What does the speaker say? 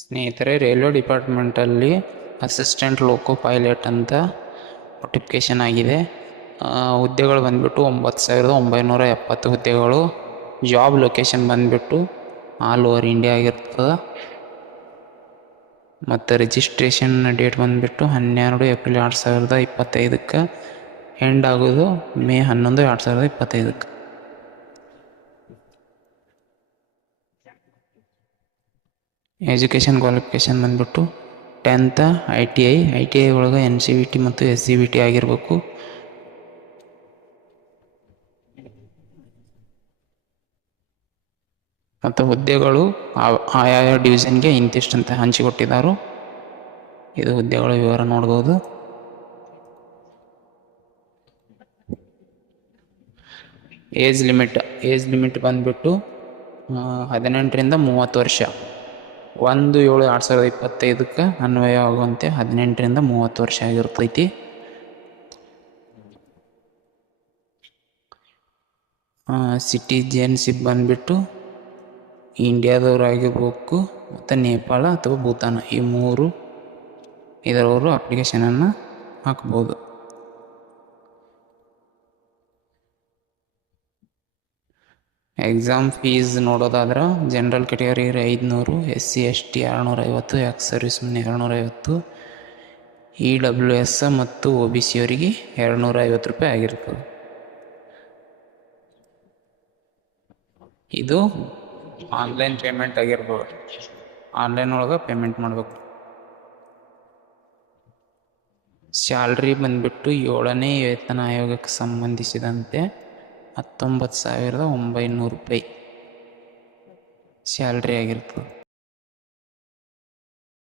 ಸ್ನೇಹಿತರೆ, railway ಡಿಪಾರ್ಟ್ಮೆಂಟಲ್ಲಿ assistant ಲೋಕೋ pilot ಅಂತ notification ಆಗಿದೆ. ಹುದ್ದೆಗಳು ಬಂದುಬಿಟ್ಟು 9,970 ಹುದ್ದೆಗಳು. ಜಾಬ್ ಲೊಕೇಶನ್ ಬಂದುಬಿಟ್ಟು ಆಲ್ ಓವರ್ ಇಂಡಿಯಾ ಆಗಿರ್ತದೆ. ಮತ್ತು ರಿಜಿಸ್ಟ್ರೇಷನ್ ಡೇಟ್ ಬಂದುಬಿಟ್ಟು 12 ಏಪ್ರಿಲ್ 2025 ಎಂಡ್ ಆಗೋದು ಮೇ 11, 2025. ಎಜುಕೇಷನ್ ಕ್ವಾಲಿಫಿಕೇಷನ್ ಬಂದುಬಿಟ್ಟು 10th ITI ಒಳಗೆ NCVT ಮತ್ತು SCVT ಆಗಿರಬೇಕು. ಮತ್ತು ಹುದ್ದೆಗಳು ಆಯಾಯ ಡಿವಿಷನ್ಗೆ ಇಂತಿಷ್ಟಂತ ಹಂಚಿಕೊಟ್ಟಿದ್ದಾರೆ. ಇದು ಹುದ್ದೆಗಳ ವಿವರ ನೋಡ್ಬೋದು. ಏಜ್ ಲಿಮಿಟ್ ಬಂದುಬಿಟ್ಟು 18ರಿಂದ 30 ವರ್ಷ. 1/7/2025 ಅನ್ವಯ ಆಗುವಂತೆ 18ರಿಂದ 30 ವರ್ಷ ಆಗಿರ್ತೈತಿ. ಸಿಟಿಜನ್ಶಿಪ್ ಬಂದುಬಿಟ್ಟು ಇಂಡಿಯಾದವರಾಗಿರ್ಬೇಕು ಮತ್ತು ನೇಪಾಳ ಅಥವಾ ಭೂತಾನ್ ಈ 3 ಇದರವರು ಅಪ್ಲಿಕೇಶನನ್ನು ಹಾಕ್ಬೋದು. ಎಕ್ಸಾಮ್ ಫೀಸ್ ನೋಡೋದಾದ್ರೆ general category 500, SC ST 250, ex service men 250, EWS ಮತ್ತು OBC ಅವರಿಗೆ 250 ರೂಪಾಯಿ ಆಗಿರ್ತದೆ. ಇದು ಆನ್ಲೈನ್ ಪೇಮೆಂಟ್ ಆಗಿರ್ಬೋದು. ಆನ್ಲೈನ್ ಒಳಗೆ ಪೇಮೆಂಟ್ ಮಾಡಬೇಕು. ಸ್ಯಾಲ್ರಿ ಬಂದುಬಿಟ್ಟು 7ನೇ ವೇತನ ಆಯೋಗಕ್ಕೆ ಸಂಬಂಧಿಸಿದಂತೆ 19,900 ರೂಪಾಯಿ ಸ್ಯಾಲ್ರಿ ಆಗಿರ್ತದೆ.